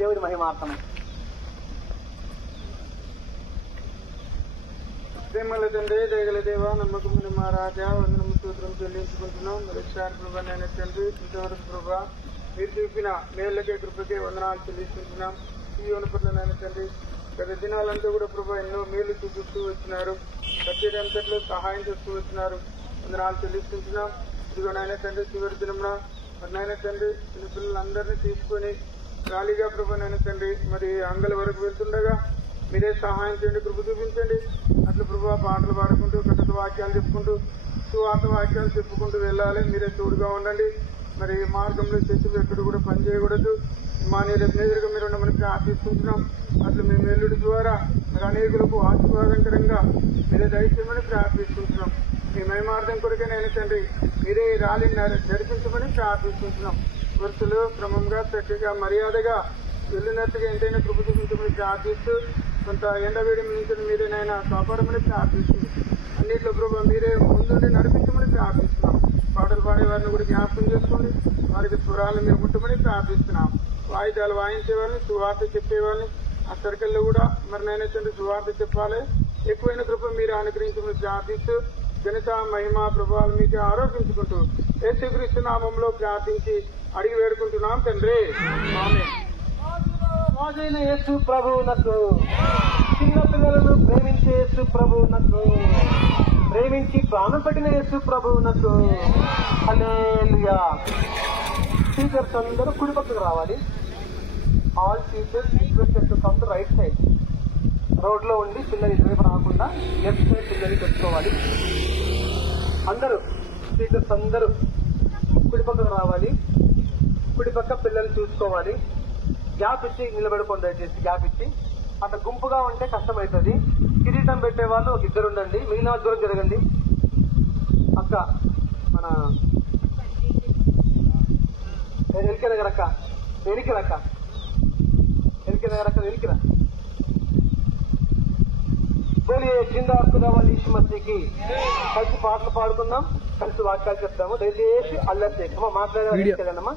దేవుడి మహిమార్థం. ప్రేమల తండ్రి, దయగల దేవ, నమ్మకముని మా రాజా, వందనము స్తోత్రం చెల్లించుకుంటున్నాం. రక్షార్ ప్రభా నాయన తండ్రి, ఇంతవరకు ప్రభా మీరు చూపిన మేళ్ళకే కృపకే వందనాలు చెల్లిస్తుంటున్నాం. ఈ వనపట్ల నాయన తండ్రి, గత దినాలంతా కూడా ప్రభా ఎన్నో మేలు చూపిస్తూ వచ్చినారు. ప్రతి అంతట్లో సహాయం చేస్తూ వచ్చినారు. వందనాలు చెల్లిస్తుంటున్నాం. ఇదిగో నాయన తండ్రి, చివరి దినమున మరి నాయన తండ్రి చిన్న పిల్లలందరినీ తీసుకొని ఖాళీగా ప్రభా నాయన తండ్రి మరి అంగల వరకు వెళ్తుండగా మీరే సహాయం చేయండి, కృప చూపించండి. అట్లా ప్రభావ పాటలు పాడుకుంటూ కథ వాక్యాలు చెప్పుకుంటూ సువార్త వాక్యాలు చెప్పుకుంటూ వెళ్ళాలి. మీరే తోడుగా ఉండండి. మరి మార్గంలో శత్రువు ఎక్కడ కూడా పనిచేయకూడదు. మా ఎదురుగా మీరు ఉండమని ప్రార్థిస్తుంటున్నాం. అట్లా మేము వెల్లుడి ద్వారా మరి అనేకులకు ఆశీర్వాదకరంగా మీరే దయచేయమని ప్రార్థిస్తుంటున్నాం. మీ మహిమార్థం కొరకే నేను తండ్రి మీరే ర్యాలీని జరిపించమని ప్రార్థిస్తుంటున్నాం. వరుసలు క్రమంగా చక్కగా మర్యాదగా వెళ్ళినట్టుగా ఎంతైనా కృప చూపించమని ప్రార్థిస్తూ కొంత ఎండవేడి నుంచి మీరేనైనా కాపాడమని ప్రార్థిస్తుంది. అన్నింటిలో ప్రభావ మీరే ముందుండి నడిపించమని ప్రార్థిస్తున్నాం. పాటలు పాడే వారిని కూడా జ్ఞాపకం చేసుకోండి. వారికి స్వరాలను మేము ముట్టమని ప్రార్థిస్తున్నాం. వాయిద్యాలు వాయించే వారిని, సువార్త చెప్పేవారిని ఆ సర్కిల్లో కూడా మరి నైనా తండ్రి సువార్త చెప్పాలి. ఎక్కువైన కృప మీరు అనుగ్రహించమని ప్రార్థిస్తూ ఘనత మహిమ ప్రభావాలు మీకు ఆరోపించుకుంటూ యేసుక్రీస్తు నామంలో ప్రార్థించి అడిగి వేడుకుంటున్నాం తండ్రి. ఆమేన్. రాజైన యేసు ప్రభువునకు, చిన్న పిల్లలను ప్రేమించే యేసు ప్రభువునకు, ప్రేమించి ప్రాణం పెట్టిన యేసు ప్రభువునకు హల్లెలూయా. టీచర్స్ అందరూ కుడి పక్కకు రావాలి. All teachers requested to come to right side. Road లో ఉండి పిల్లలు ఇటువైపు రాకుండా లెఫ్ట్ సైడ్ పిల్లలు తెచ్చుకోవాలి. అందరూ టీచర్స్ అందరూ కుడి పక్కకు రావాలి. కుడి పక్క పిల్లలు చూసుకోవాలి. గ్యాప్ ఇచ్చి నిలబెడుకోండి, దయచేసి గ్యాప్ ఇచ్చి. అట్లా గుంపుగా ఉంటే కష్టమవుతుంది. కిరీటం పెట్టే వాళ్ళు ఒక ఇద్దరు ఉండండి, మిగిలిన దూరం జరగండి. అక్క మన ఎలికి దగ్గరక్క, ఎలికిరక్క, ఎలికి దగ్గరక్క, ఎలికిరా. బోలియే జిందా ఖుదావల్ యీశు మసీహ్కి. కలిసి పాటలు పాడుకుందాం, కలిసి వాక్యాలు చెప్తాము. దయచేసి అల్లరి చేయమ్మా, మాట్లాడేవాళ్ళమ్మా,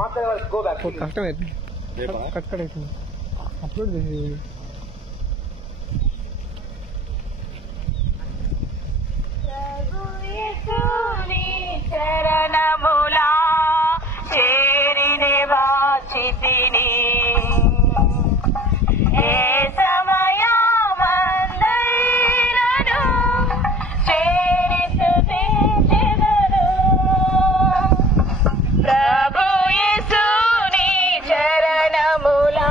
మాట్లాడేవాళ్ళు గో బ్యాక్. కష్టమైంది అప్లోడ్ చేసి చరణములా చేరిని వాచితిని ఏ సమయమందైనను చేరి స్తుతించెదను. ప్రభు యేసుని చరణములా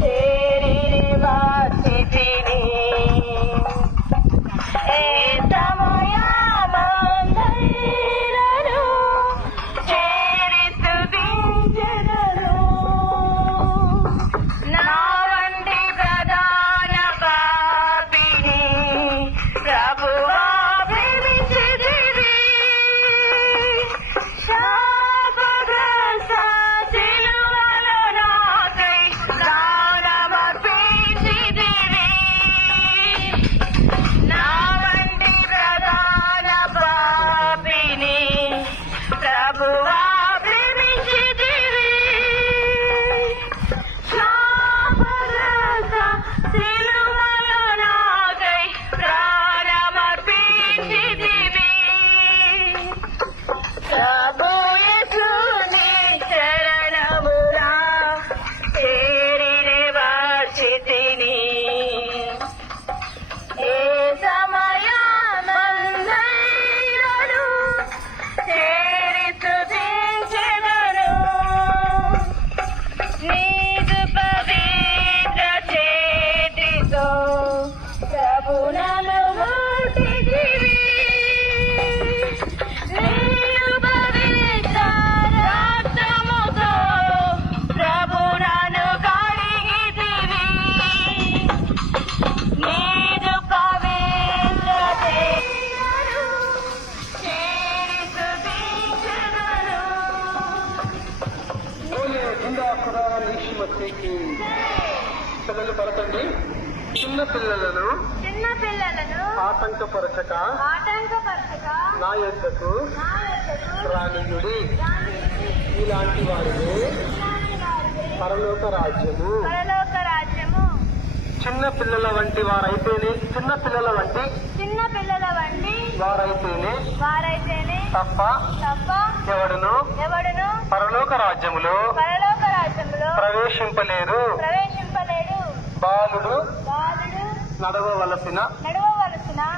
చేరిని వాచితిని ఏ సమయమందైనను చేరి స్తుతించెదను. నా వంటి ప్రధాన పాపిని ప్రభువా ప్రేమించితివి. శాపగ్రస్త సిలువలో నాకై ప్రాణమర్పించితివి. నా వంటి ప్రధాన పాపిని ప్రభువా ప్రేమించితివి. శాపగ్రస్త సిలువలో నాకై ప్రాణమర్పించితివి. ప్రభు యేసుని చరణములా చేరిని వాచితిని ఏ సమయమందైనను చేరి స్తుతించెదను. నీదు పవిత్ర చేతితో ప్రభునను ముట్టితివి. నీదు పవిత్ర రక్తముతో ప్రభునను కడిగితివి. నీదు పవిత్ర చేతితో చేరి స్తుతించెదను. బోలియే జిందా ఖుదావల్ యీశు మసీహ్కి. పిల్లలు పలకండి. చిన్న పిల్లలను ఆటంకపరచక నా యొద్దకు రానియుడి. ఈ మీలాంటి వారిని పరలోక రాజ్యము. చిన్న పిల్లల వంటి వారైతేనే తప్ప ఎవడును పరలోక రాజ్యములో ప్రవేశింపలేరు. బాలుడు నడవవలసిన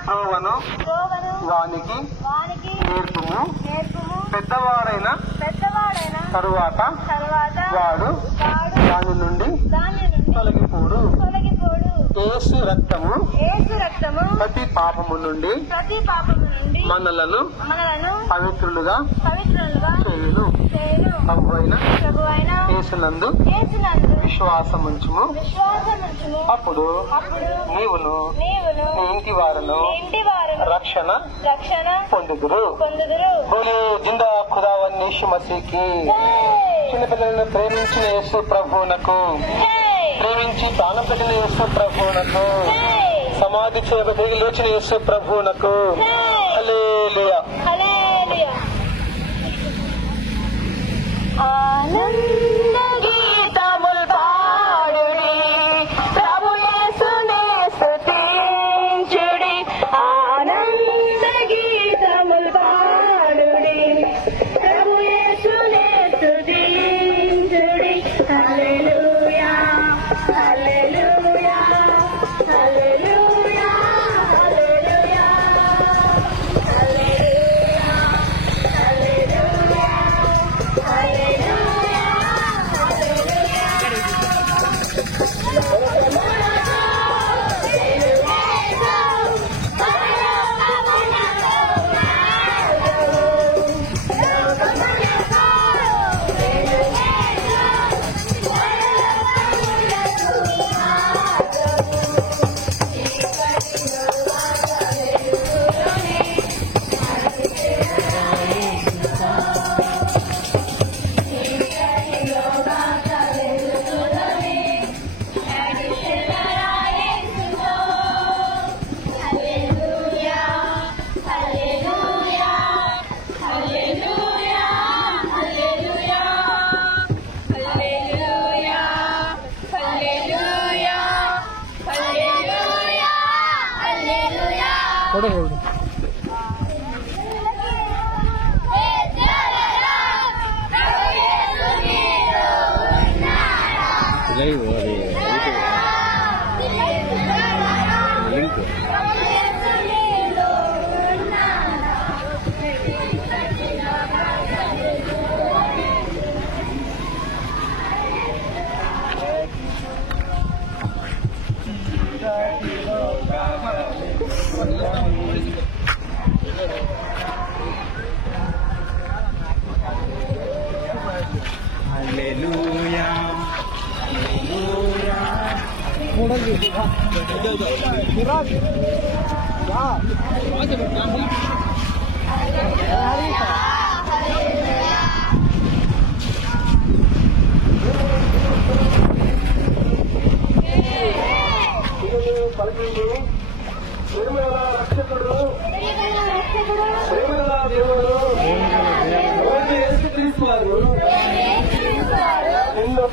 త్రోవను వానికి నేర్పుము. పెద్దవాడైన తరువాత వాడు దాని నుండి తొలగిపోడు. యేసు రక్తము ప్రతి పాపము నుండి మనలను పవిత్రులుగా చేయును. ప్రభువైన యేసునందు విశ్వాసముంచుము. అప్పుడు నీవును నీ ఇంటి వారును రక్షణ పొందుదురు. బోలో జిందా ఖుదావన్ యేసు మసీకి. చిన్నపిల్లలను ప్రేమించిన యేసు ప్రభువునకు, ప్రేమించి ప్రాణం పెట్టిన యేసు ప్రభువునకు, సమాధి చేయబడి లేచిన యేసు ప్రభువునకు హల్లెలూయా. ఆనంద గీతములు పాడుడి, ప్రభు యేసునే స్తుతించుడి. ఆనంద గీతములు పాడుడి, ప్రభు యేసునే స్తుతించుడి. హల్లెలూయా హల్లెలూయా హల్లెలూయా హల్లెలూయా హల్లెలూయా హల్లెలూయా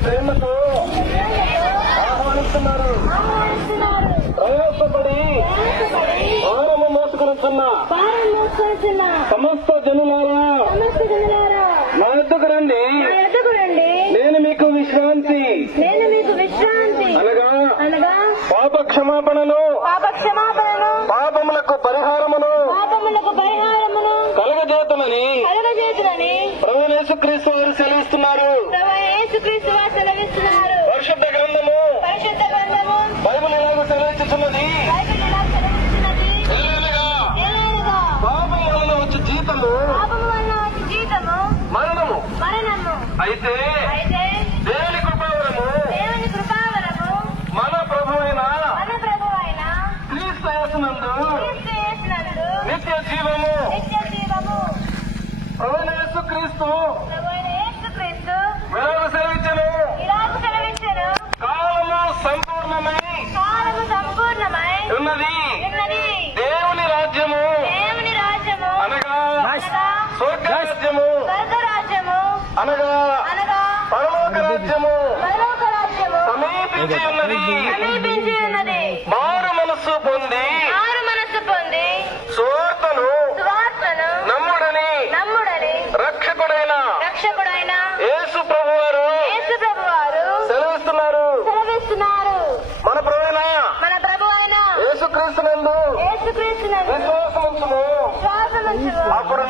ప్రేమతో ఆహ్వానిస్తున్నారు. ప్రయాసపడి భారము మోసుకొనుచున్న సమస్త జనులారా నా యొద్దకు రండి, నేను మీకు విశ్రాంతి అనగా పాప క్షమాపణను పాపములకు పరిహారమును కలగజేతులని ప్రభువైన యేసుక్రీస్తు వారు సెలవిస్తున్నారు. పరిశుద్ధ గ్రంథము బైబిల్ ఇలాగ సెలవిస్తున్నది. పాపం వలన వచ్చే జీతము మరణము. అయితే దేవుని కృపావరము మన ప్రభువైన క్రీస్తు యేసునందు నిత్య జీవము. ప్రభువైన యేసుక్రీస్తు విలాగ సెలవించెను. కాలము సంపూర్ణమై ఉన్నది. దేవుని రాజ్యము అనగా స్వర్గ రాజ్యము అనగా రాజ్యము సమీపించి ఉన్నది. మారు మనస్సు పొంది సువార్తను నమ్ముడని రక్షకుడైన యేసు ప్రభువారు సెలవిస్తున్నారు. మన ప్రభువైన యేసుక్రీస్తునందు విశ్వాసముంచుము. అప్పుడు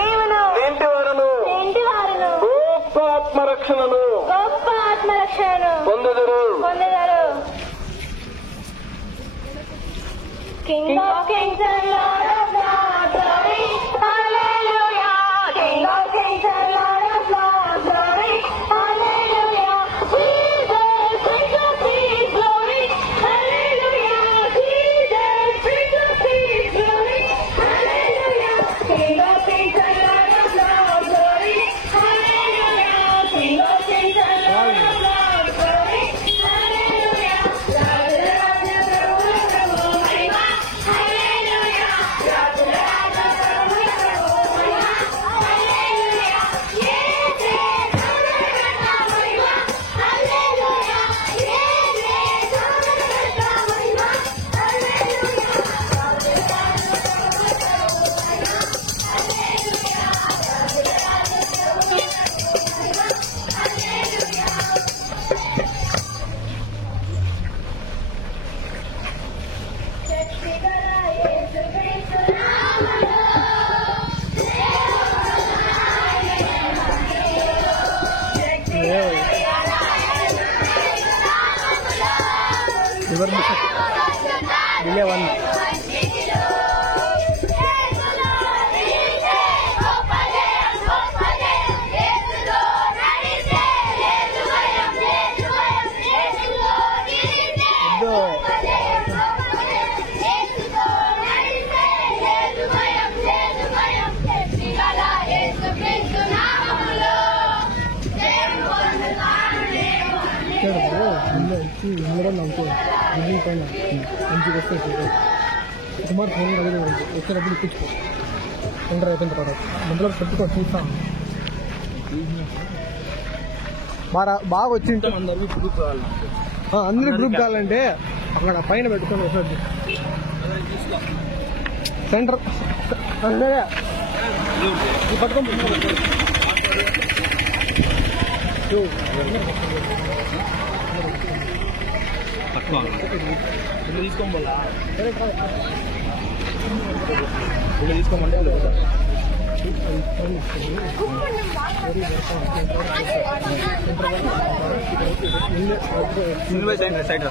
నీవును ఇంటి వారును గొప్ప ఆత్మరక్షణను పొందుదురు. King of kings and Lord of lords, glory, hallelujah. King of kings and Lord of lords, glory, hallelujah. Jesus, Prince of Peace, glory, hallelujah. Jesus, Prince of Peace, glory, hallelujah. King of kings and Lord of lords, glory, hallelujah. King of kings and Lord of lords, glory, hallelujah. సుమారు phone వచ్చేటప్పుడు ఇప్పించుకో enter అయిపోయిన తర్వాత ముందులో పెట్టుకో చూస్తాను. బాగా వచ్చి అందరికి గ్రూప్ కావాలి. అందరూ గ్రూప్ కావాలంటే అక్కడ పైన పెట్టుకొని వస్తుంది సెంటర్ పట్టుకొని తీసుకోమల్లా తీసుకోమంటే సైడ్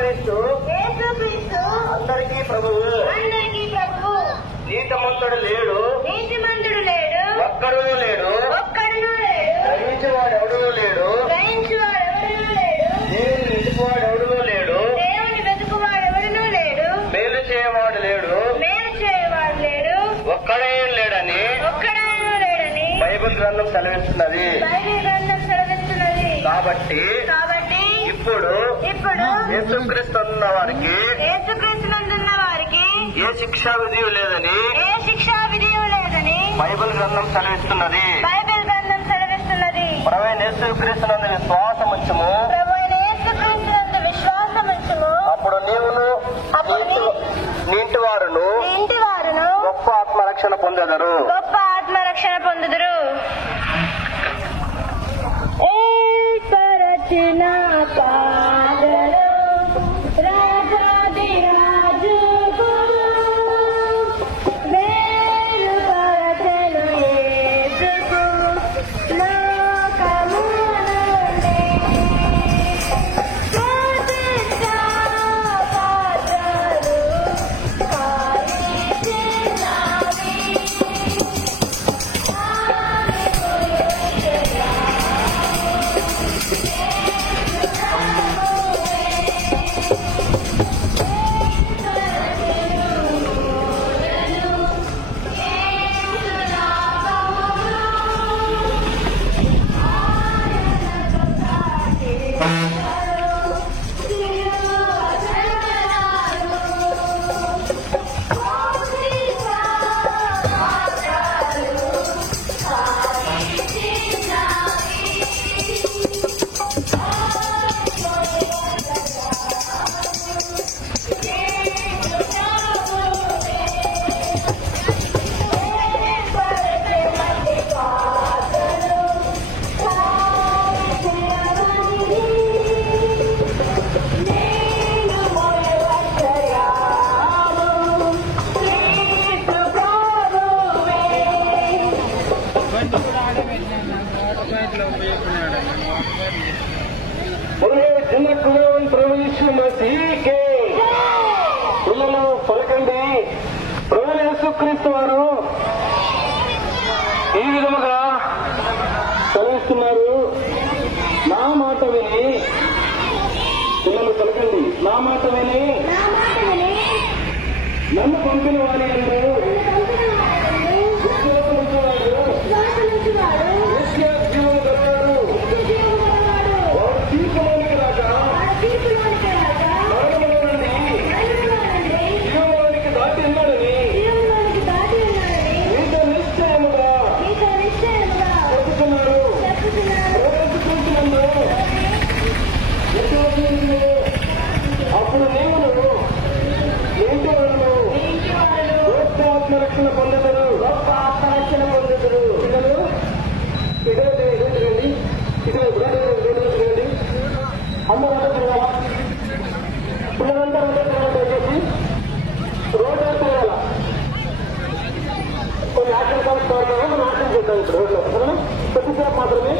యేసుక్రీస్తు అందరికీ ప్రభువు. నీతిమంతుడు లేడు, ఒక్కడునూ లేడు, గ్రహించేవాడు ఎవడునూ లేడు, దేవుని వెతుకువాడు ఎవడునూ లేడు, మేలు చేయవాడు లేడు, ఒక్కడే లేడని బైబిల్ గ్రంథం సెలవిస్తున్నది. కాబట్టి ఇప్పుడు యేసుక్రీస్తున్న వారికి ఏ శిక్షా విధియు లేదని బైబిల్ గ్రంథం సెలవిస్తున్నది. ప్రభువైన యేసుక్రీస్తునందు విశ్వాసముంచుము, అప్పుడు నీవును నీంటి వారును గొప్ప ఆత్మరక్షణ పొందెదరు. పిల్లలు పలకండి, ప్రభువైన యేసుక్రీస్తు వారు ఈ విధముగా సెలవిస్తున్నారు. నా మాట విని, పిల్లలు పలకండి, నా మాట విని నన్ను పంపిన వారి యందు అప్పుడు నీవును ఏంటి వాళ్ళు గొప్ప ఆత్మరక్షణ పొందుతారు. పిల్లలు తిరగండి, తిరగండి, అందరూ తిరగాల, పిల్లలంతా దయచేసి రోడ్డు తిరగాల. కొన్ని యాక్షన్ కాల్స్ మనం యాక్షన్ చేద్దాం ఇప్పుడు రోడ్లో, సరేనా? కొద్దిసేపు మాత్రమే.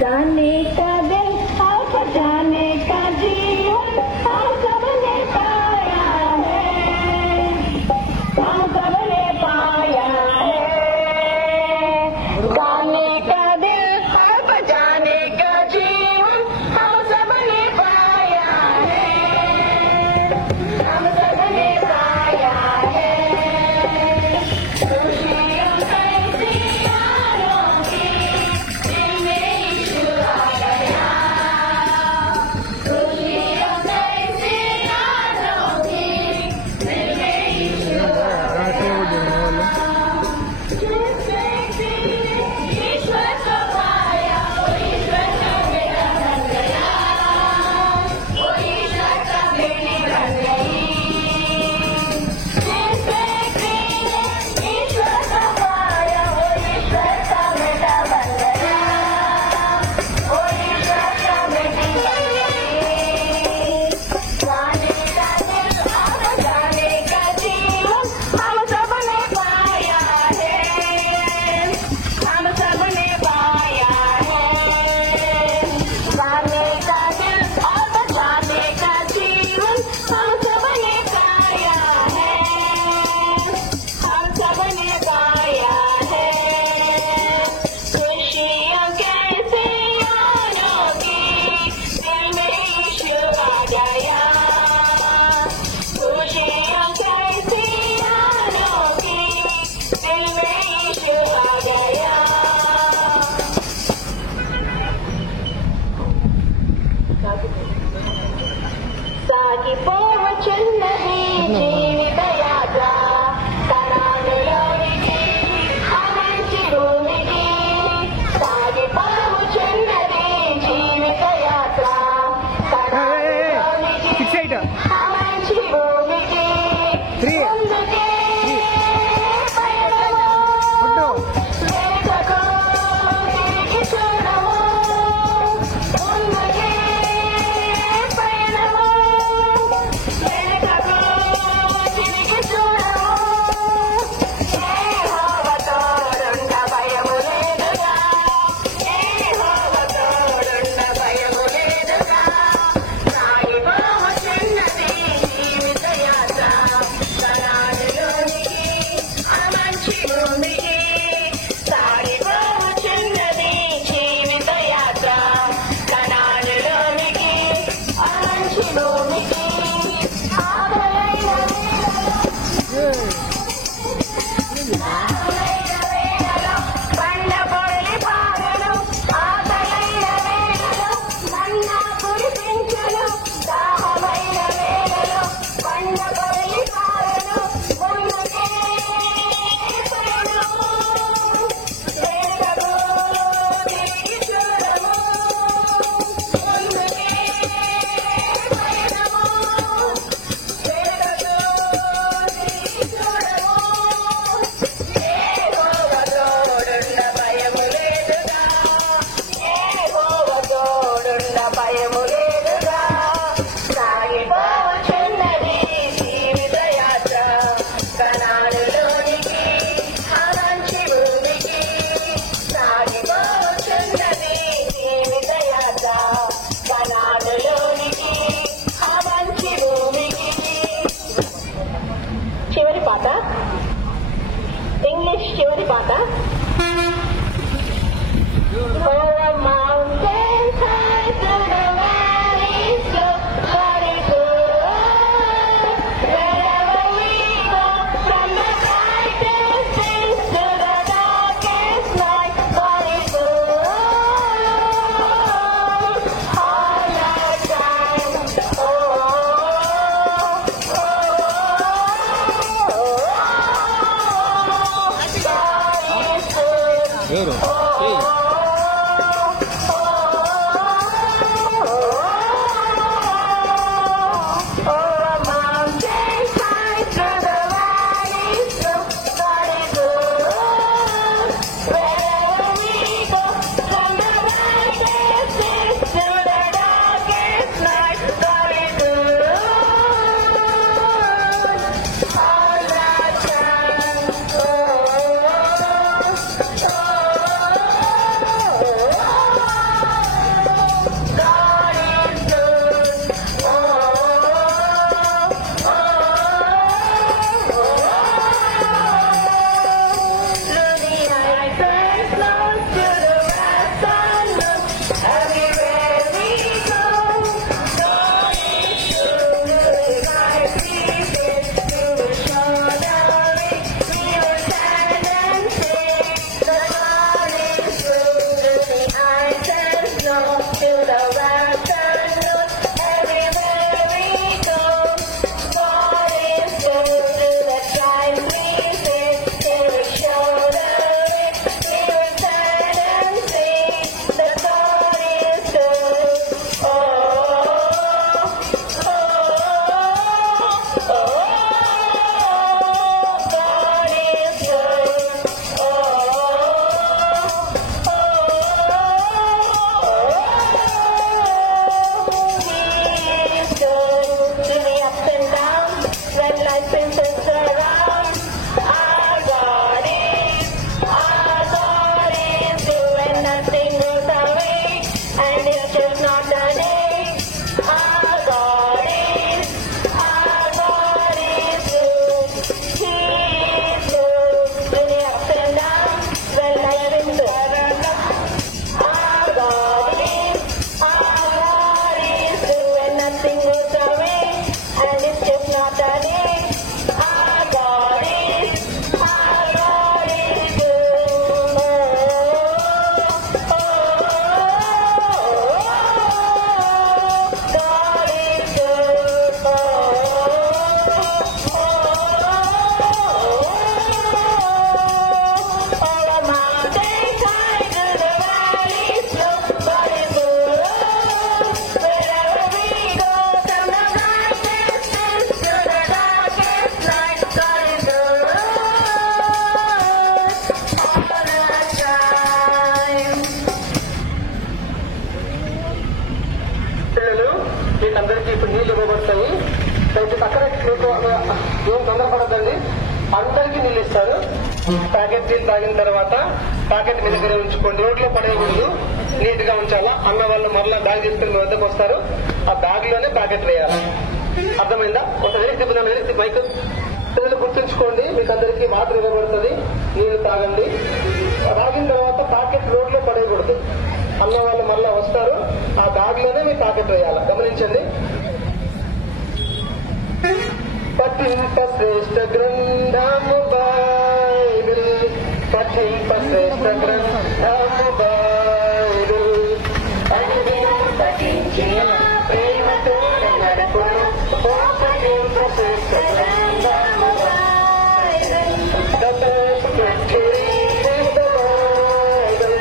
जाने का दिल आप जाने का जीवन हम सबने पाया है, हम सबने पाया है। जाने का दिल आप जाने का जीवन हम सबने पाया है, हम सबने पाया है। खुशियों कैसी यारों की दिल में यीशु आ गया, खुशियों कैसी यारों की दिल में यीशु आ गया। जिसने ईश्वर को पाया वो ईश्वर का बेटा बन गया, वो ईश्वर का बेटी बन गई। जिसने ईश्वर को पाया वो ईश्वर का बेटा बन गया, वो ईश्वर का बेटी बन गई। जाने का दिल और जाने का जीवन हम सबने पाया है, हम सबने पाया है। जाने का दिल और जाने का जीवन हम सबने पाया है, हम सबने पाया है। खुशियों कैसे यारों की दिल में यीशु आ गया, खुशियों कैसे यारों की दिल में यीशु आ गया। సాగిపోవచున్నది జీవిత యాత్ర కణాలలోనికి ఆ మంచి భూమికి, సాగిపోవచున్నది జీవిత యాత్ర కణాలలోనికి ఆ మంచి భూమికి. ముందుకే పయనము, వెనుకకు తిరిగి చూడము, ముందుకే పయనము, వెనుకకు తిరిగి చూడము. యెహోవా తోడుండ భయము లేదుగా, యెహోవా తోడుండ భయము లేదుగా. సాగిపోవచున్నది జీవిత యాత్ర కణాలలోనికి ఆ మంచి భూమికి, సాగిపోవచున్నది జీవిత యాత్ర కణాలలోనికి ఆ మంచి భూమికి. ఆకలైన వేళలో బండ పొరలి పాగను, ఆకలైన వేళలో మన్నా కురిపించును, దాహమైన వేళలో బండ పొరలి పాగను. ముందుకే పయనము, వెనుకకు తిరిగి చూడము, ముందుకే పయనము, వెనుకకు తిరిగి చూడము. యెహోవా తోడుండ భయము లేదుగా, యెహోవా తోడుండ భయము లేదుగా. సాగిపోవచున్నది జీవిత యాత్ర కణాలలోనికి ఆ మంచి భూమికి, సాగిపోవచున్నది జీవిత యాత్ర కణాలలోనికి ఆ మంచి భూమికి. చివరి పాట, ఇంగ్లీష్ చివరి పాట. Over mountains high to the valleys low, God is good. Wherever we go, from the brightest days to the darkest night, God is good. All the time, oh, oh, oh, oh, God is good. Over mountains high through the valleys low, God is good. Wherever we go, from the brightest days to the darkest night, God is good. All the time, oh, oh, oh. ఏం తొందరపడద్దండి. అందరికీ నీళ్ళు ఇస్తారు. Packet నీళ్ళు తాగిన తర్వాత packet మీ దగ్గర ఉంచుకోండి. రోడ్లో పడేయకూడదు, నీట్ గా ఉంచాలా. అన్న వాళ్ళు మరలా బ్యాగ్ తీసుకుని మీ వద్దకు వస్తారు. ఆ బ్యాగ్ లోనే ప్యాకెట్ వేయాలి. అర్థమైందా? ఒక వెనక్కి మైక్ పిల్లలు గుర్తుంచుకోండి. మీకు అందరికీ వాటర్ ఇవ్వబడుతుంది, నీళ్లు తాగండి. తాగిన తర్వాత ప్యాకెట్ రోడ్లో పడేయకూడదు. అన్న వాళ్ళు మరలా వస్తారు, ఆ బ్యాగ్ లోనే మీ ప్యాకెట్ వేయాలి. గమనించండి. పఠింప శ్రేష్ఠ గ్రంథము బైబిల్, పఠింప శ్రేష్ఠ గ్రంథము బైబిల్, పఠించిన ప్రేమతో నడుపును. పఠింప శ్రేష్ఠ గ్రంథము Bible, the best victory is the Bible,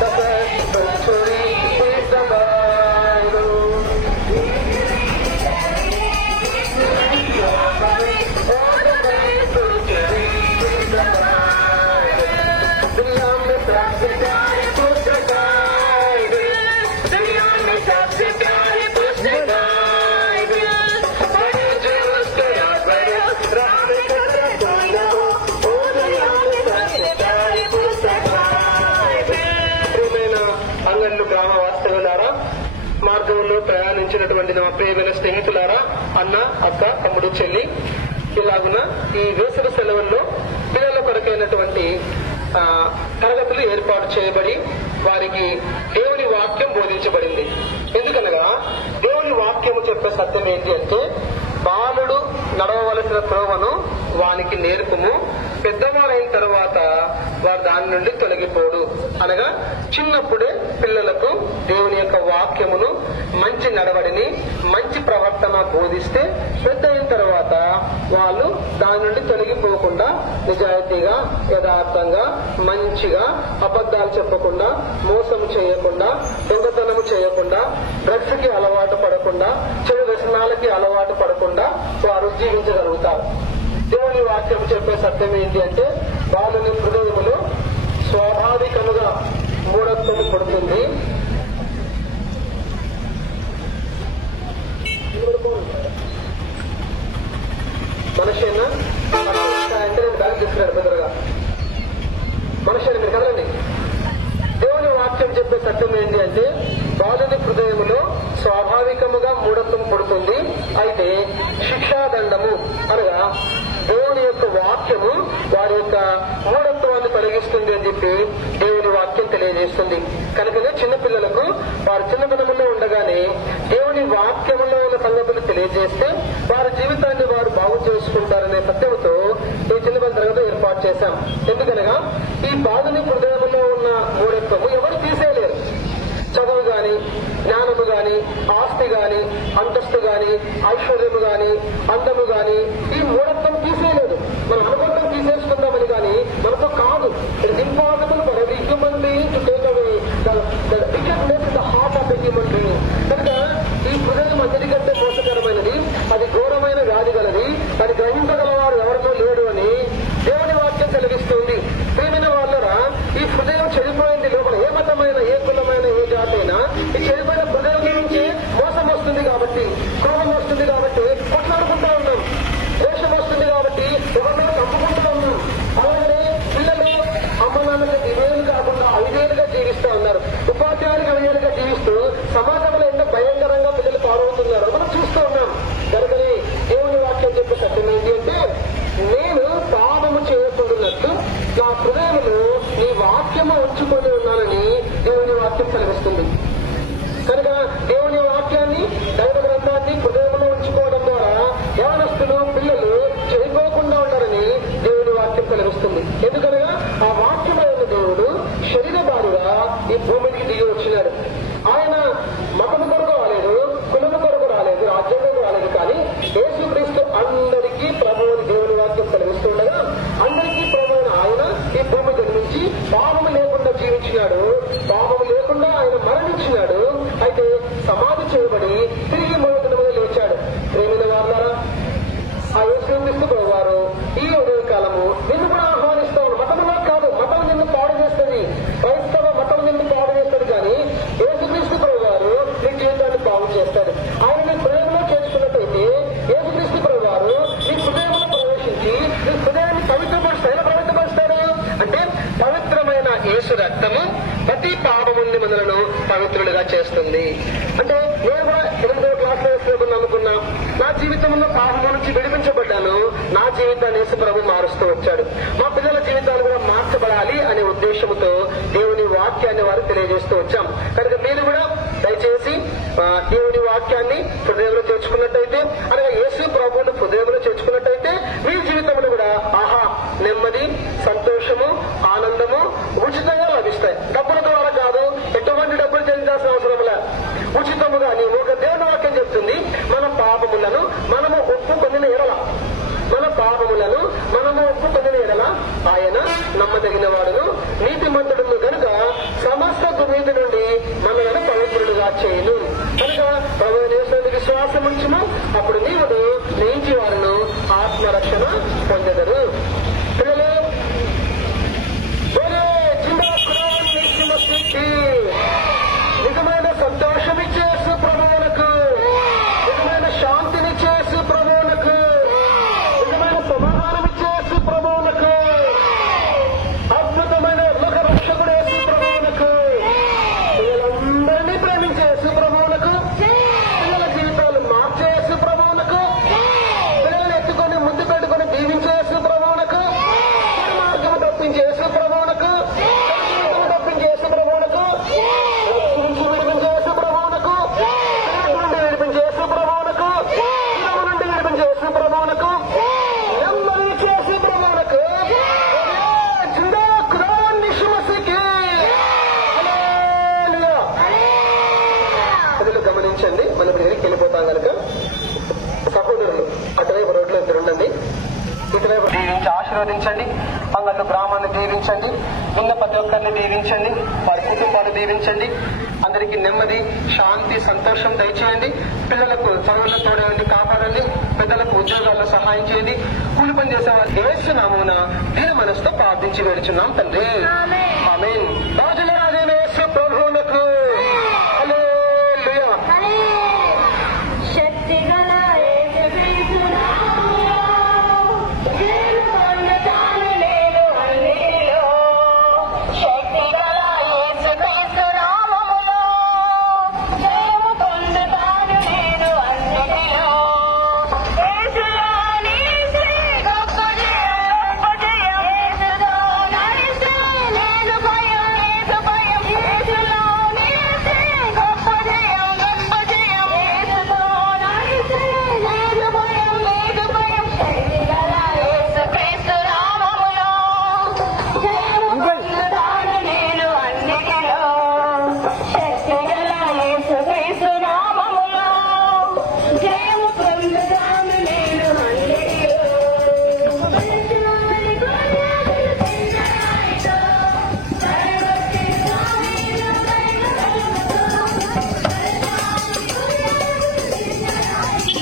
the best victory is the Bible. అంగళ్ళు గ్రామ వాస్తవులారా, మార్గంలో ప్రయాణించినటువంటి నా ప్రియమైన స్నేహితులారా, అన్న, అక్క, తమ్ముడు, చెల్లి, ఇలాగున ఈ వేసవి సెలవుల్లో పిల్లల కొరకైనటువంటి తరగతులు ఏర్పాటు చేయబడి వారికి దేవుని వాక్యం బోధించబడింది. ఎందుకనగా దేవుని వాక్యము చెప్పే సత్యం ఏంటి అంటే, బాలుడు నడవవలసిన త్రోవను వానికి నేర్పుము, పెద్దవారైన తర్వాత వారు దాని నుండి తొలగిపోడు. అనగా చిన్నప్పుడే పిల్లలకు దేవుని యొక్క వాక్యమును, మంచి నడవడిని, మంచి ప్రవర్తన బోధిస్తే పెద్ద అయిన తర్వాత వాళ్ళు దాని నుండి తొలగిపోకుండా నిజాయితీగా, యథార్థంగా, మంచిగా, అబద్ధాలు చెప్పకుండా, మోసం చేయకుండా, దొంగతనము చేయకుండా, డ్రగ్స్ కి అలవాటు పడకుండా, చెడు వ్యసనాలకి అలవాటు పడకుండా వారు జీవించగలుగుతారు. దేవుని వాక్యం చెప్పే సత్యం ఏంటి అంటే, బాలుని హృదయములో స్వాభావికముగా మూఢత్వము పుడుతుంది. మనిషినా అంటే నేను బ్యాగ్ తీసుకున్నాడు పెద్దగా. మనిషిని మీరు కదండి. దేవుని వాక్యం చెప్పే సత్యం ఏంటి అంటే, బాలుని హృదయములో స్వాభావికముగా మూఢత్వం పుడుతుంది. అయితే శిక్షాదండము అనగా దేవుని యొక్క వాక్యము వారి యొక్క మూఢత్వాన్ని తొలగిస్తుంది అని చెప్పి దేవుని వాక్యం తెలియజేస్తుంది. కనుకనే చిన్నపిల్లలకు వారు చిన్నతనంలో ఉండగానే దేవుని వాక్యములో ఉన్న సంగతులు తెలియజేస్తే వారి జీవితాన్ని వారు బాగు చేసుకుంటారనే సత్యంతో ఈ చిన్న తరగతి ఏర్పాటు చేశాం. ఎందుకనగా ఈ బాలుని హృదయంలో ఉన్న మూఢత్వము ఎవరు తీసేయలేరు. చదువు గాని, జ్ఞానము గాని, ఆస్తి గాని, అంతస్తు గాని, ఐశ్వర్యము గాని, అందము గాని ఈ మూఢత్వం తీసేయలేదు. మనం అనుకుంటాం తీసేసుకుందామని గాని మనతో కాదు. It's impossible for every human being to take away the wickedness in the heart of a human being. కనుక ఈ హృదయం అందరికంటే మోసకరమైనది, అది ఘోరమైన వ్యాధి గలది, అది గ్రహించగలవారు ఎవరితో లేడు అని దేవుని వాక్యం కలిగిస్తుంది. ప్రియమైన వాళ్ళరా, ఈ హృదయం చెడిపోయింది. లోపల ఏ మతమైన, ఏ కులమైన, ఏ జాతైనా ఈ చెడిపోయిన హృదయం నుంచి మోసం వస్తుంది కాబట్టి, కోపం వస్తుంది కాబట్టి కొట్లాడుకుంటూ ఉన్నాం, ద్వేషం వస్తుంది కాబట్టి ఎవరినో చంపుకుంటూ ఉన్నాం. అలాగే పిల్లలు అమ్మ నాన్నకి 2 కాకుండా 5 జీవిస్తూ ఉన్నారు. ఉపాధ్యాయులకు 5 జీవిస్తూ సమాజంలో ఎంత భయంకరంగా పిల్లలు పాల్గొంటున్నారు మనం చూస్తూ ఉన్నాం. కనుకనే దేవుని వాక్యం చెప్పే సత్యం ఏంటి అంటే, నేను పాపము చేయకుండాన్నట్టు నా హృదయంలో నీ వాక్యము ఉంచుకొని ఉన్నానని దేవుని వాక్యం కలిగిస్తుంది. కనుక దేవుని వాక్యాన్ని, దైవ గ్రంథాన్ని హృదయంలో ఉంచుకోవడం ద్వారా యవనస్తులు, పిల్లలు చెడిపోకుండా ఉంటారని దేవుని వాక్యం కలిగిస్తుంది. ఎందుకనగా ఆ వాక్యమైన దేవుడు శరీరధారిగా ఈ భూమికి దిగి వచ్చినాడు. ఆయన మతము కొరకు రాలేదు, కులము కొరకు రాలేదు, రాజ్యాంగం రాలేదు. కానీ యేసుక్రీస్తు అందరికీ ప్రభువు దేవుని వాక్యం కలిగిస్తుండగా అందరికీ ప్రభువైన ఆయన ఈ భూమి జన్మించి పాపము లేకుండా జీవించినాడు. పాపము లేకుండా ఆయన మరణించినాడు. అయితే సమాధి చేయబడి తిరిగి 3వ దినమున లేచాడు. ప్రేమైన వాళ్ళారా, ఆ యేసుక్రీస్తు ప్రభు వారు ఈ ఉదయ కాలము నిన్ను కూడా ఆహ్వానిస్తాను. మతంలో కాదు, మతం నిన్ను పాడు చేస్తుంది, క్రైస్తవ మతం నిన్ను పాడు చేస్తుంది. కానీ యేసుక్రీస్తు ప్రభు వారు నీ జీవితాన్ని బాగు చేస్తాడు. ఆయన నీ ప్రేమలో చేసుకున్నట్టయితే యేసుక్రీస్తు ప్రభు వారు ప్రతి పాపముని మనలను పవిత్రులుగా చేస్తుంది. అంటే నేను కూడా 8వ క్లాస్లో వేసుకుని నమ్ముకున్నా, నా జీవితంలో పాపము నుంచి విడిపించబడ్డాను. నా జీవితాన్ని యేసు ప్రభు మారుస్తూ వచ్చాడు. మా పిల్లల జీవితాలు కూడా మార్చబడాలి అనే ఉద్దేశంతో దేవుని వాక్యాన్ని వారు తెలియజేస్తూ వచ్చాం. కనుక మీరు కూడా దయచేసి దేవుని వాక్యాన్ని హృదయంలో చేర్చుకున్నట్టయితే, అనగా యేసు ప్రభువును హృదయంలో చేర్చుకున్నట్టయితే మీ జీవితంలో కూడా ఆహా నెమ్మది, సంతోషము, ఆనందము ఉచితంగా లభిస్తాయి. డబ్బుల ద్వారా కాదు, ఎటువంటి డబ్బులు చెల్లించాల్సిన అవసరం లేదు. ఉచితముగా నీవు ఒక దేవుని వాక్యం చెప్తుంది, మన పాపములను మనము ఒప్పుకొనిన ఎడల, మన పాపములను మనము ఒప్పుకొనిన ఎడల ఆయన నమ్మదగిన వాడును నీతిమంతుడును గనుక సమస్త దుర్నీతి నుండి మనలను పవిత్రులుగా చేయను. కనుక ప్రభు యేసునందు విశ్వాసం ఉంచుము, అప్పుడు నీవును నీంచి వారును ఆత్మరక్షణ పొందెదరు. పిల్లలు నిజమైన సంతోషమిచ్చే యేసు ప్రభువులకు, నిజమైన శాంతినిచ్చే యేసు ప్రభువులకు, నిజమైన సమాధానమిచ్చే యేసు ప్రభువులకు, అద్భుతమైన లోక రక్షకుడు యేసు ప్రభువులకు, పిల్లలందరినీ ప్రేమించే యేసు ప్రభువులకు, పిల్లల జీవితాలు మార్చే యేసు ప్రభువులకు, పిల్లల్ని ఎత్తుకొని ముద్దు పెట్టుకొని దీవించే యేసు ప్రభువులకు, మార్గము తప్పించే యేసు ప్రభువులకు, తప్పించే యేసు ప్రభువులకు, విడిపించే యేసు ప్రభువులకు, నుండి విడిపించే యేసు ప్రభువులకు, నుండి విడిపించే యేసు ప్రభువులకు, నెమ్మది చేసే ప్రభువులకు, జిందా ఖుదావన్ యీశు మసీహ్కి హల్లెలూయా. ప్రజలు గమనించండి, మనం దగ్గరికి వెళ్ళిపోతాం కనుక సహోదరులు అటువైపు రోడ్లో ఇద్దరు ఉండండి, ఇటువైపు దీవించి ఆశీర్వదించండి. అంగళ్ళు గ్రామాన్ని దీవించండి, ఉన్న ప్రతి ఒక్కరిని దీవించండి, వారి కుటుంబాలు దీవించండి. అందరికీ నెమ్మది, శాంతి, సంతోషం దయచేయండి. పిల్లలకు చదువులకు తోడండి, కాపాడండి. పెద్దలకు ఉద్యోగాల్లో సహాయం చేయండి. కూలి పని చేసేవారు యేసు నామమున దీన మనసుతో ప్రార్థించి వేడుచున్నాం తండ్రి, ఆమేన్. రాజుల రాజైన యేసు ప్రభువునకు హల్లెలూయా. శక్తిగల యేసు నామములో జయము పొందుతాను నేను అన్నిటిలో. శక్తిగల యేసు నామములో జయము పొందుతాను నేను అన్నిటిలో. యేసులో నీసే గొప్ప జయం, గొప్ప జయం. యేసులో నీసే నేను భయం, యేసు భయం. యేసులో నీసే గొప్ప జయం, గొప్ప జయం. యేసులో నీసే నేను భయం, లేదు భయం. శక్తిగల యేసుక్రీస్తు నామములో జయము పొందుతాను నేను అన్నిటిలో. శక్తిగల యేసుక్రీస్తు నామములో జయము పొందుతాను నేను అన్నిటిలో. పరశురాముని గొర్రెలు తిన్నరాయితో, పరగొట్టి స్వామిను బయలుదేరుతో. పరశురాముని గొర్రెలు తిన్నరాయితో,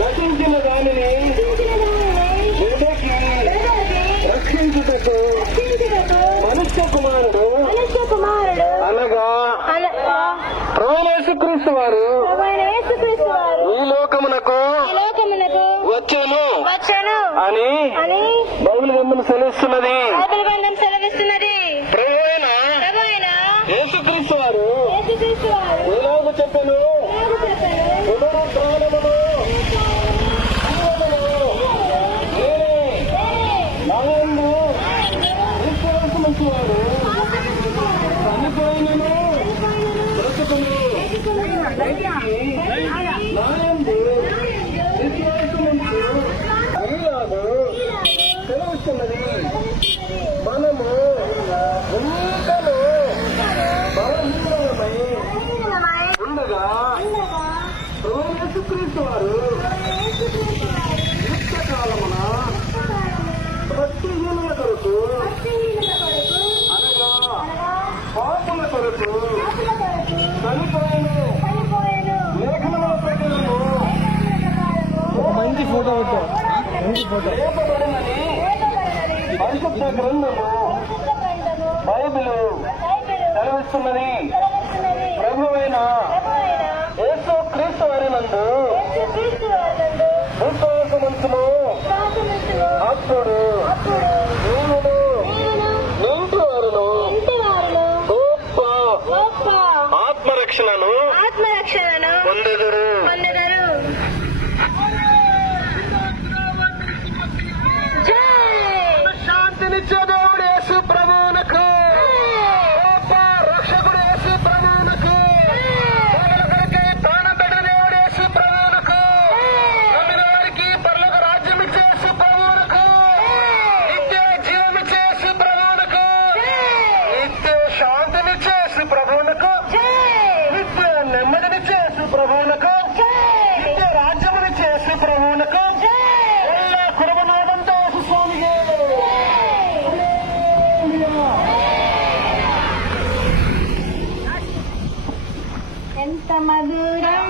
నటించిన దానిని రక్షించుటకు మనుష్య కుమారుడు అనగా ప్రభువైన యేసుక్రీస్తు వారు ఈ లోకమునకు వచ్చెను అని బైబిల్ గ్రంథం సెలవిస్తున్నది. ప్రభువైన యేసుక్రీస్తు వారు ఎలాగ చెప్పెను, పునరుత్థానమును నాయందు విశ్వాసముంచువాడు చనిపోయినను బ్రతుకును, నాయందు విశ్వాసముంచు ఇలాగూ సెలవిస్తున్నది. మనము ఇంకను బలహీనమై ఉండగా ప్రభువైన యేసుక్రీస్తు వారు యుక్తకాలమున భక్తిహీనుల కొరకు అనగా పాపుల కొరకు చనిపోయిన లేఖనముల ప్రకారము మంచి ఫోటో లేపబడినని పరిశుద్ధ గ్రంథము బైబిలు సెలవిస్తున్నది. ప్రభువైన యేసుక్రీస్తు వారి నందు విశ్వాసముంచుము, అప్పుడు దేవుడు నింటి వారును గొప్ప ఆత్మరక్షణను పొందెదరు. శాంతినిచ్చే దేవుడు యేసు ప్రభువునకు, గొప్ప రక్షకుడు యేసు ప్రభువునకు, ప్రాణం పెట్టిన దేవుడు యేసు ప్రభువునకు, నమ్మిన వారికి పరలోక రాజ్యం ఇచ్చే యేసు ప్రభువునకు, నిత్య జీవమిచ్చే యేసు ప్రభువునకు, నిత్య శాంతినిచ్చే యేసు ప్రభువునకు, నిత్య నెమ్మదినిచ్చే యేసు ప్రభువునకు, నిత్య రాజ్యమునిచ్చే యేసు ప్రభువునకు కురవనాదంతో స్వామికి ఎంత మధురం,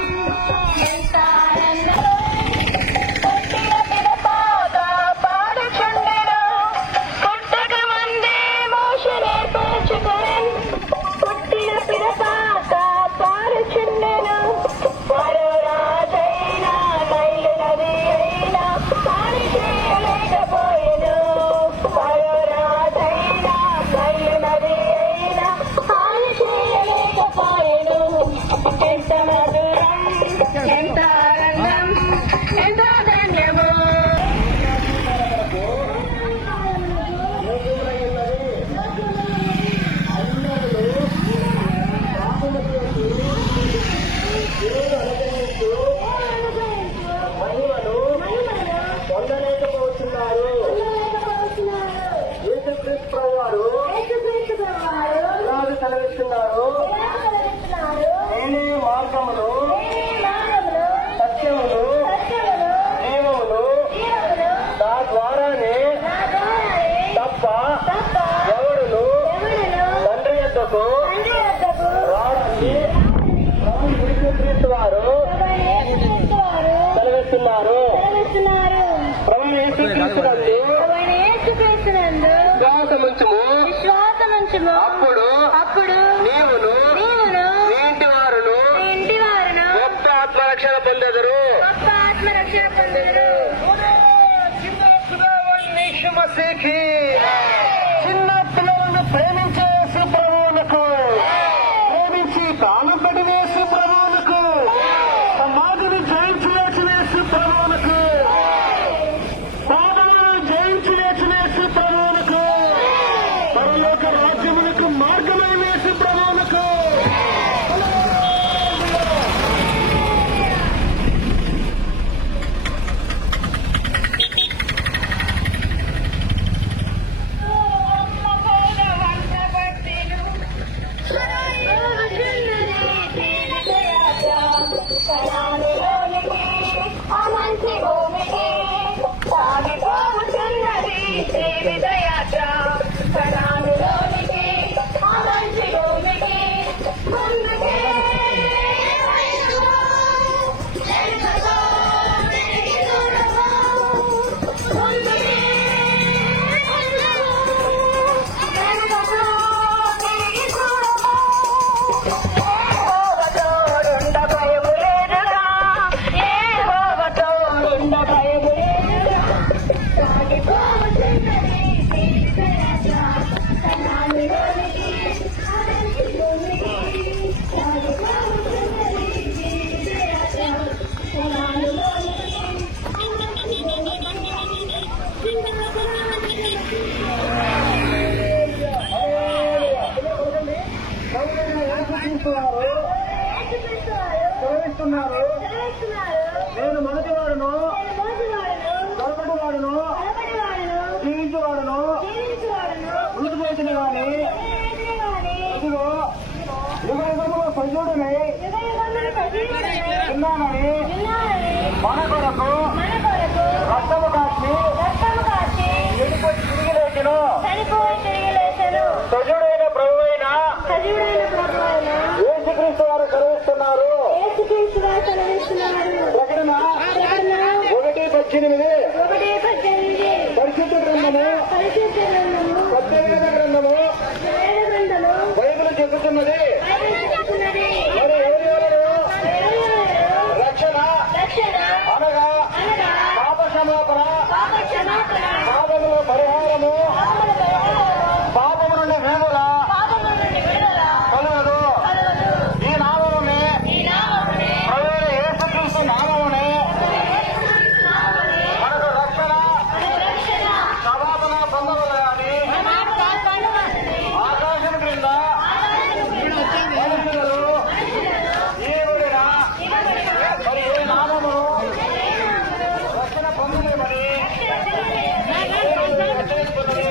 ఎంత ఆనందం, పుట్టిన పిదపాత పాడుచుండెను, పుట్టక ముందే మోషే నేర్పించుకొనెను, పుట్టిన పిదపాత పాడుచుండెను, మరో రాజైనా మైలు నది అయినా పాడి చేయలేకపోయెను, మరో రాజైనా మైలు నది అయినా పాడి చేయలేకపోయెను. ఎంత మధురం, ఎంత ఆనందం, ఎంత ధన్యము. మహిమను పొందలేకపోతున్నారు. యేసుక్రీస్తు ప్రభువారు ఇలాగ సెలవిస్తున్నారు, నేనే మార్గమును సత్యమును జీవమును, నా ద్వారానే తప్ప ఎవడును తండ్రి యొద్దకు రాడని యేసుక్రీస్తు వారు సెలవిస్తున్నారు. ప్రభువైన యేసుక్రీస్తు నందు విశ్వాసముంచుము, అప్పుడు నీవును నీ ఇంటి వారును గొప్ప ఆత్మరక్షణ పొందెదరు. చిన్న పిల్లలను ప్రేమించే యేసు ప్రభువునకు, ప్రేమించి ప్రాణం పెట్టిన యేసు ప్రభువునకు, సమాధిని జయించి వేసిన యేసు ప్రభువునకు, పాదాలను జయించి వేసిన యేసు ప్రభువునకు, పరలోక రాజ్యమునకు మార్గమైన యేసు ప్రభువునకు వంట నేను మొదటివాడును దొరకటివాడును జీవించేవాడును మృతి చేసిన గాని ఇదిగో యుగ యుగములో సజీవుడనై ఉన్నానని మన కొరకు రక్తము కాచి ఎడిపోయి తిరిగి లేచెను. సజీవుడైన ప్రభువైన యేసుక్రీస్తు వారు సెలవిస్తున్నారు. ప్రకటన 1:18 పరిశుద్ధ గ్రంథము సత్యవేద గ్రంథము బైబిల్ చెబుతున్నది. మరి రక్షణ అనగా పాప క్షమాపణ, పాపముల పరిహారము, పాపము నుండి విడుదల కలగదు. ఈ నామమునే ప్రభువైన యేసుక్రీస్తు నామమునే మనకు రక్షణ క్షమాపణ పొందవలెనని ఆకాశం క్రింద మనుషులు ఈయన మరి ఏ నామము రక్షణ పొందలేమని హెచ్చరిస్తున్నది.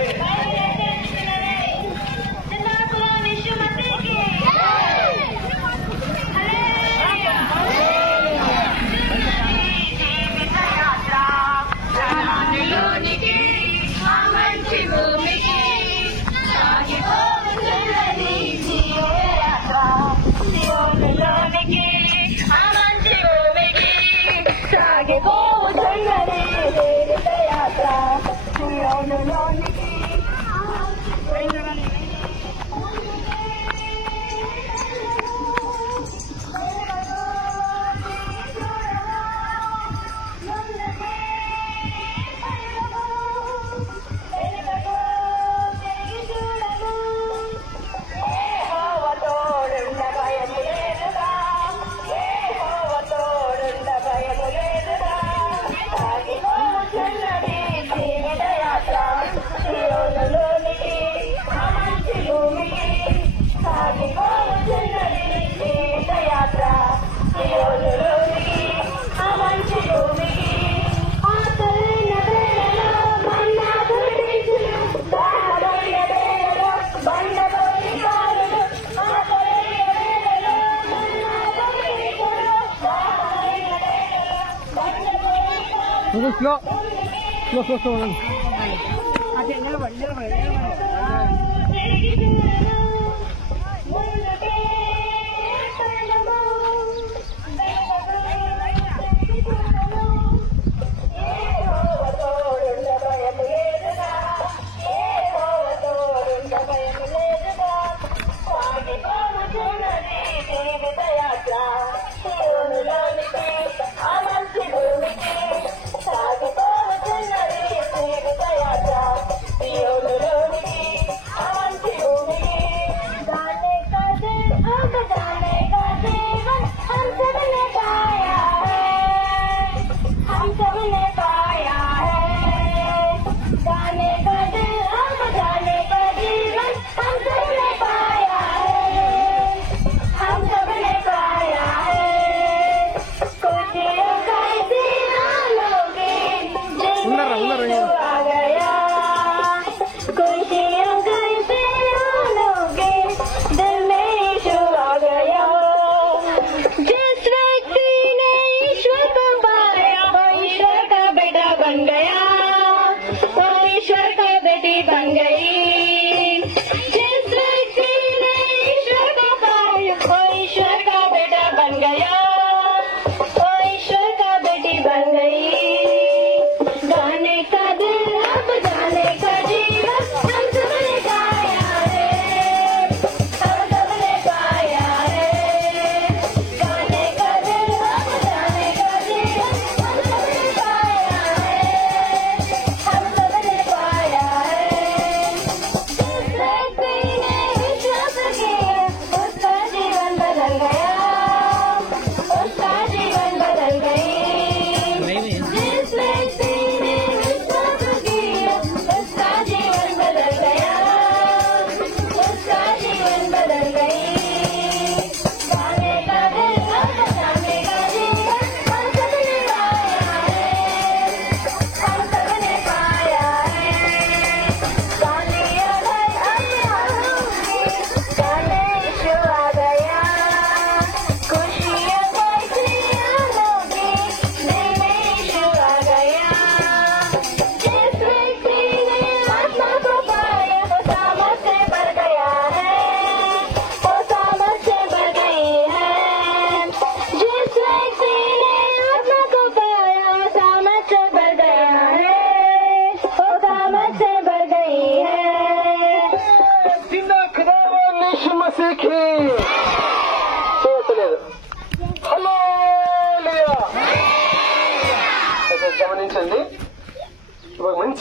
Yo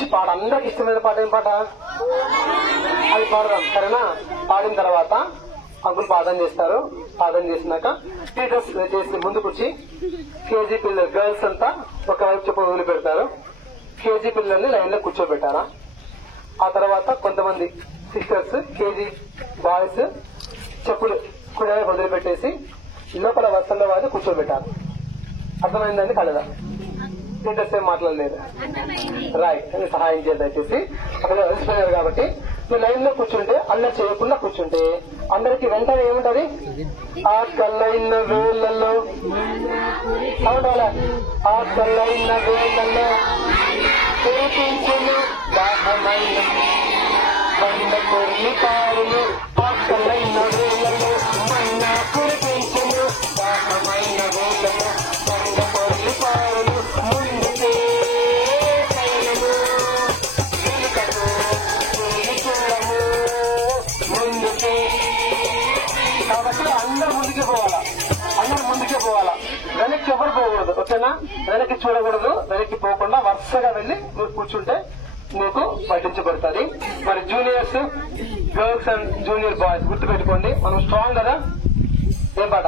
మంచి పాట, అందరికి ఇష్టమైన పాట. ఏం పాట? అది పాడదాం, సరేనా? పాడిన తర్వాత అంకుల్ ప్రార్థన చేస్తారు. ప్రార్థన చేసినాక టీచర్స్ చేసి ముందుకు వచ్చి కేజీ పిల్లలు గర్ల్స్ అంతా ఒకవైపు చెప్పు వదిలి పెడతారు. కేజీ పిల్లల్ని లైన్ లో కూర్చోబెట్టారా. ఆ తర్వాత కొంతమంది సిస్టర్స్ కేజీ బాయ్స్ చెప్పులు కూడా వదిలిపెట్టేసి లోపల వరుసల్లో వాళ్ళు కూర్చోబెట్టారు. అర్థమైందండి? కలదా? టీచర్స్ ఏం మాట్లాడలేదు. రైట్ అని సహాయం చేయాలి దయచేసి. అక్కడ కలిసిపోయారు కాబట్టి మీరు లైన్ లో కూర్చుంటే అల్లరి చేయకుండా కూర్చుంటే అందరికి వెంటనే ఏముంటది? ఆ కళ్ళైన వేళ్లలో అవునా? ఆ కళ్ళైన వేళ్లలో కురిపించును దాహమైన బండ కొర్లి పారును. ఆ కళ్ళైన వేళ్లలో మన్నా కురిపించును దాహమైన వేళ్లలో బండ కొర్లి పారును. ముందుకే కైలము వెనుకకు చూడము ముందుకే. కాబట్టి అందరూ ముందుకే పోవాలా, అందరూ ముందుకే పోవాలా. వెనక్కి ఎవరు పోకూడదు, ఓకేనా? వెనక్కి చూడకూడదు. వెనక్కి పోకుండా వరుసగా వెళ్లి మీరు కూర్చుంటే మీకు పట్టించబడుతుంది. మరి juniors girls and junior boys గుర్తుపెట్టుకోండి, మనం స్ట్రాంగ్ కదా. ఏం పాట?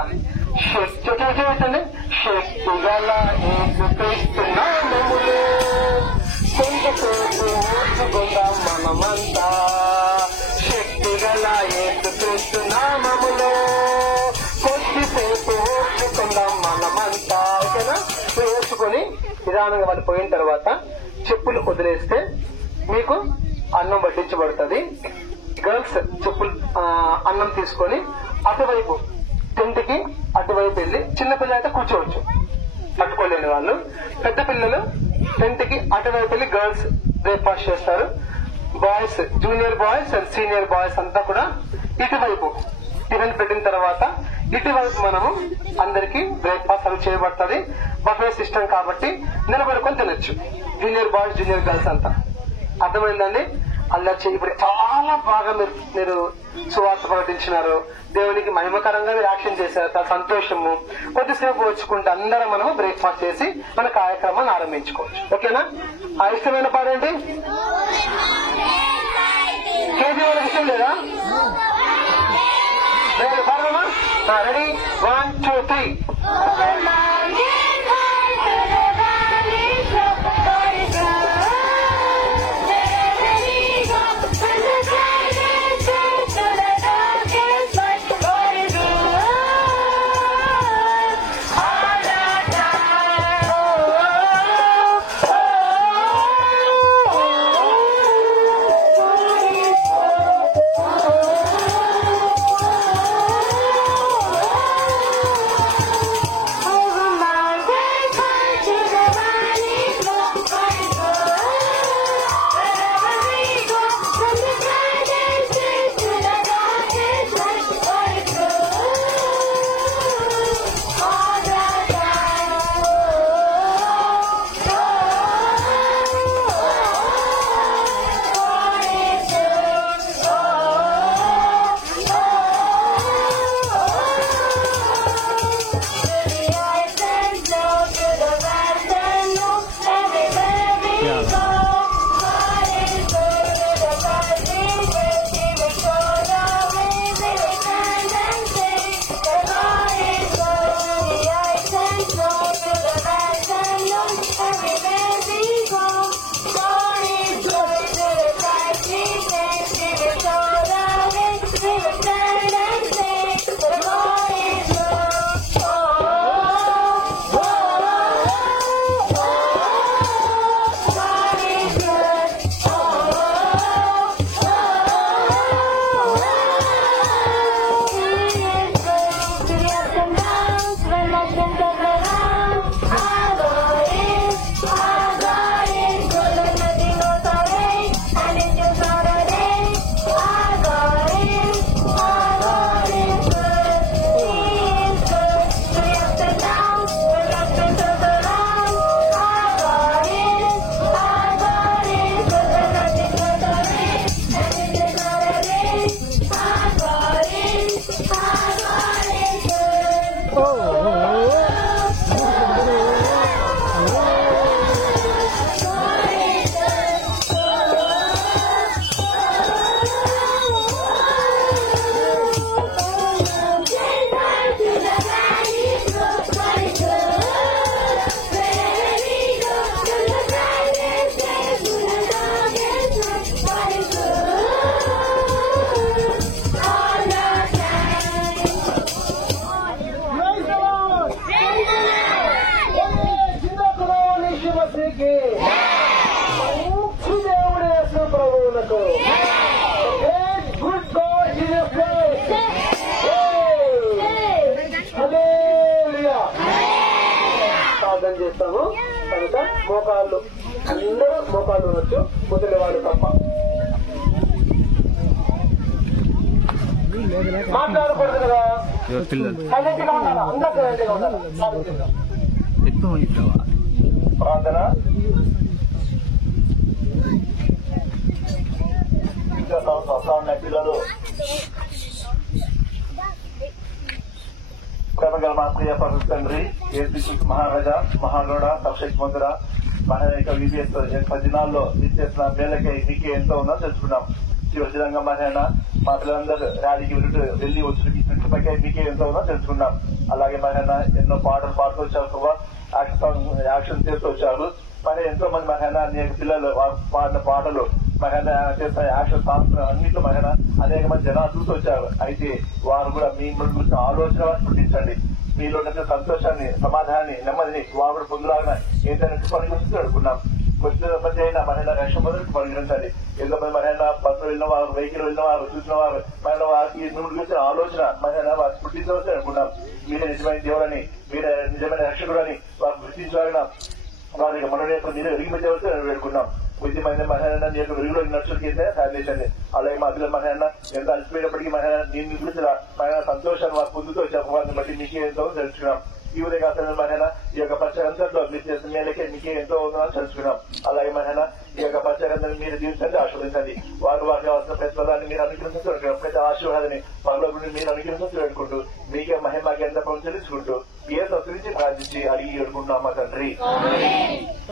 చెప్పండి. శక్తి గల ఏసుక్రీస్తునామములో కొంతసేపు ఓర్చుకుందాం మనమంతా. శక్తి గల ఏసుక్రీస్తునామములో కొద్దిసేపు ఓర్చుకుందాం మనమంతా, ఓకేనా? ఓర్చుకొని నిదానంగా వాళ్ళు పోయిన తర్వాత చెప్పులు వదిలేస్తే మీకు అన్నం వడ్డించబడుతుంది. గర్ల్స్ చెప్పులు అన్నం తీసుకొని అటువైపు టెంట్కి అటువైపు వెళ్ళి, చిన్న పిల్లలు అయితే కూర్చోవచ్చు పట్టుకోలేని వాళ్ళు. పెద్ద పిల్లలు టెంట్కి అటువైపు వెళ్ళి గర్ల్స్ బ్రేక్ఫాస్ట్ చేస్తారు. Boys junior boys and senior boys అంతా కూడా ఇటువైపు టిఫిన్ పెట్టిన తర్వాత ఇటువైపు మనము అందరికి బ్రేక్ఫాస్ట్ అవి చేయబడుతుంది. బఫే సిస్టమ్ కాబట్టి నిలబడుకొని తినొచ్చు జూనియర్ బాయ్స్ జూనియర్ గర్ల్స్ అంతా. అర్థమైందండి? అల్లరి ఇప్పుడు చాలా బాగా మీరు సువార్త ప్రకటించినారు. దేవునికి మహిమకరంగా మీరు యాక్షన్ చేశారు. చాలా సంతోషము. కొద్దిసేపు వచ్చుకుంటే అందరం మనము బ్రేక్ఫాస్ట్ చేసి మన కార్యక్రమాన్ని ఆరంభించుకోవచ్చు. ఓకేనా? ఆ ఇష్టమైన పాడేంటి? కేజీ వాళ్ళకి ఇష్టం లేదా? లేదు, పాడమా? రెడీ? 1 2 3. Oh మోకాళ్ళు అందరూ మోకాళ్ళు ఉండొచ్చు, ముసలివాడు తప్ప. మాట్లాడకూడదు కదా, సైలెంట్గా ఉండాలా, అందరూ సైలెంట్గా ఉండాలి. ప్రార్థన. ఇంకా వస్తా ఉన్న పిల్లలు ప్రేమగల మా ప్రియ పరమ తండ్రి ఏపీ మహారాజా మహాగౌడ సశక్తిమంతుడ మన యొక్క వివిఎస్ 10 దినాల్లో మీరు చేసిన మేలకై మీకే ఎంతో ఉందో తెలుసుకున్నాం. విధంగా మా పిల్లలందరూ ర్యాలీకి వెళ్ళి వచ్చినకై మీకే ఎంతో ఉందో తెలుసుకున్నాం. అలాగే మన ఎన్నో పాటలు పాడుతూ వచ్చారు, యాక్షన్ చేస్తూ వచ్చారు. మరి ఎంతో మంది అనేక పిల్లలు పాడిన పాటలు చేసిన యాక్షన్ సాంగ్స్ అన్నింటిలో అనేక మంది జనాలు చూసి వచ్చారు. అయితే వారు కూడా మీ గురించి ఆలోచన పుట్టించండి. మీలో సంతోషాన్ని, సమాధానాన్ని, నెమ్మదిని వారు కూడా పొందులాగా ఏంటనే పరిగణిస్తూ అడుగున్నాం. వచ్చిన మంది అయినా రక్షణ మొదటి పరిగణించండి. ఎంతో మంది బస్సులో వెళ్ళిన వారు, వెహికల్ వెళ్ళిన వారు, చూసిన వారు వారికి మిమ్మల్ని గురించిన ఆలోచన వారికి పుట్టించవలసి అనుకున్నాం. మీరే నిజమైన దేవుడని, మీరే నిజమైన రక్షకుడని వారు గుర్తించాలని వారికి మనని మీరు ఎరిగిపెట్టవలసి వేడుకున్నాం. కొద్దిమంది నీ యొక్క వెలుగులో నడుచుకుంటే సాధించండి. అలాగే మా పిల్లలు ఎంత అలసిపోయినప్పటికీ నేను గురించి సంతోషాన్ని వారు పొందుతూ వారిని బట్టి మీకే ఎంతో తెలుసుకున్నాం. ఈ ఉదయకాలంలో ఈ యొక్క పచ్చగంధంలో మీరు చేసిన మేలకే మీకే ఎంతో ఉందని తెలుసుకున్నాం. అలాగే ఈ యొక్క పచ్చగంధాన్ని మీరు దీవించండి, ఆశీర్వదించండి. వారికి కావాల్సిన ప్రతిఫలాన్ని మీరు అనుగ్రహించు, ప్రతి ఆశీర్వాదాన్ని పరలోకుని మీరు అనుగ్రహించు వేడుకుంటూ మీకే మహిమకి ఎంత చెల్లించుకుంటూ ఏ సంస్కరించి ప్రార్థించి అడిగి వేడుకుంటున్నాం మా తండ్రి.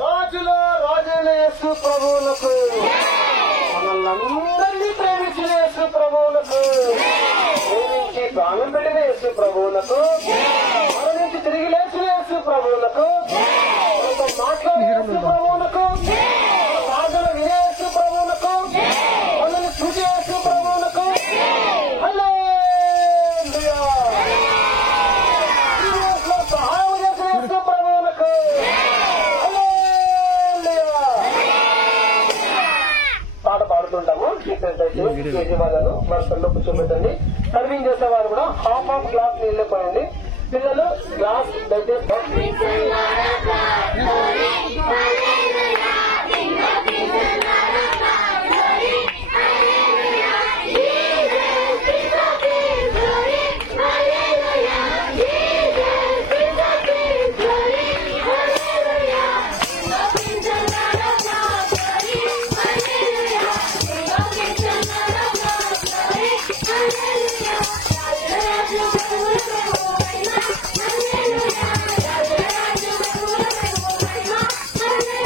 రాజుల రాజైన యేసు ప్రభువులకు, మనల్ని ప్రేమించిన యేసు ప్రభువులకు, ప్రేమించి ప్రాణం పెట్టిన యేసు ప్రభువులకు, మరణించి తిరిగి లేచిన యేసు ప్రభువులకు, మాట్లాడే యేసు ప్రభువులకు, ప్రార్థన వినే యేసు ప్రభువులకు, మనల్ని చూసే యేసు ప్రభువులకు సహాయం చేసిన యేసు ప్రభువులకు పాట పాడుతుంటాము. యజమానులు మనసులో కూర్చోబెట్టండి. సర్వింగ్ చేసేవారు కూడా హాఫ్ గ్లాస్ నీళ్లు పోయండి. పిల్లలు గ్లాస్ దయచేసి Hallelujah.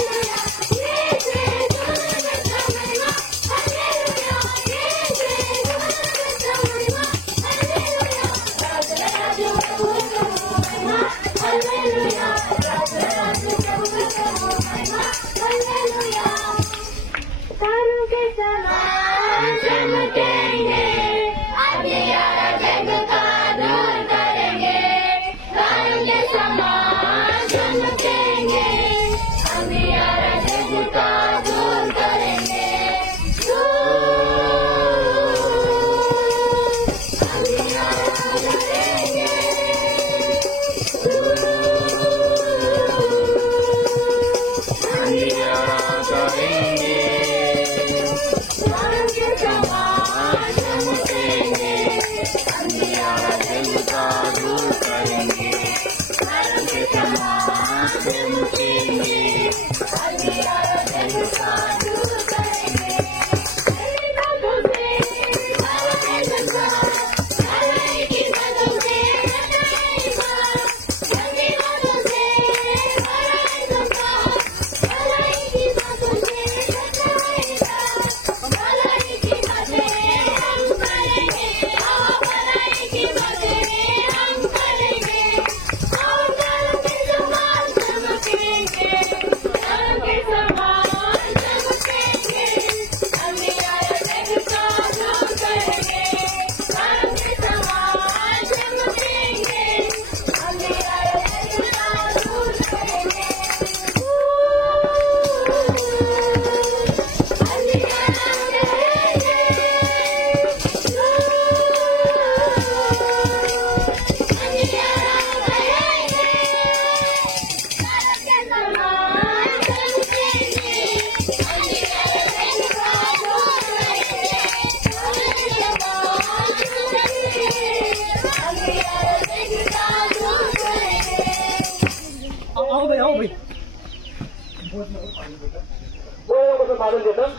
భోజనం కోసం ప్రార్థన చేద్దాం.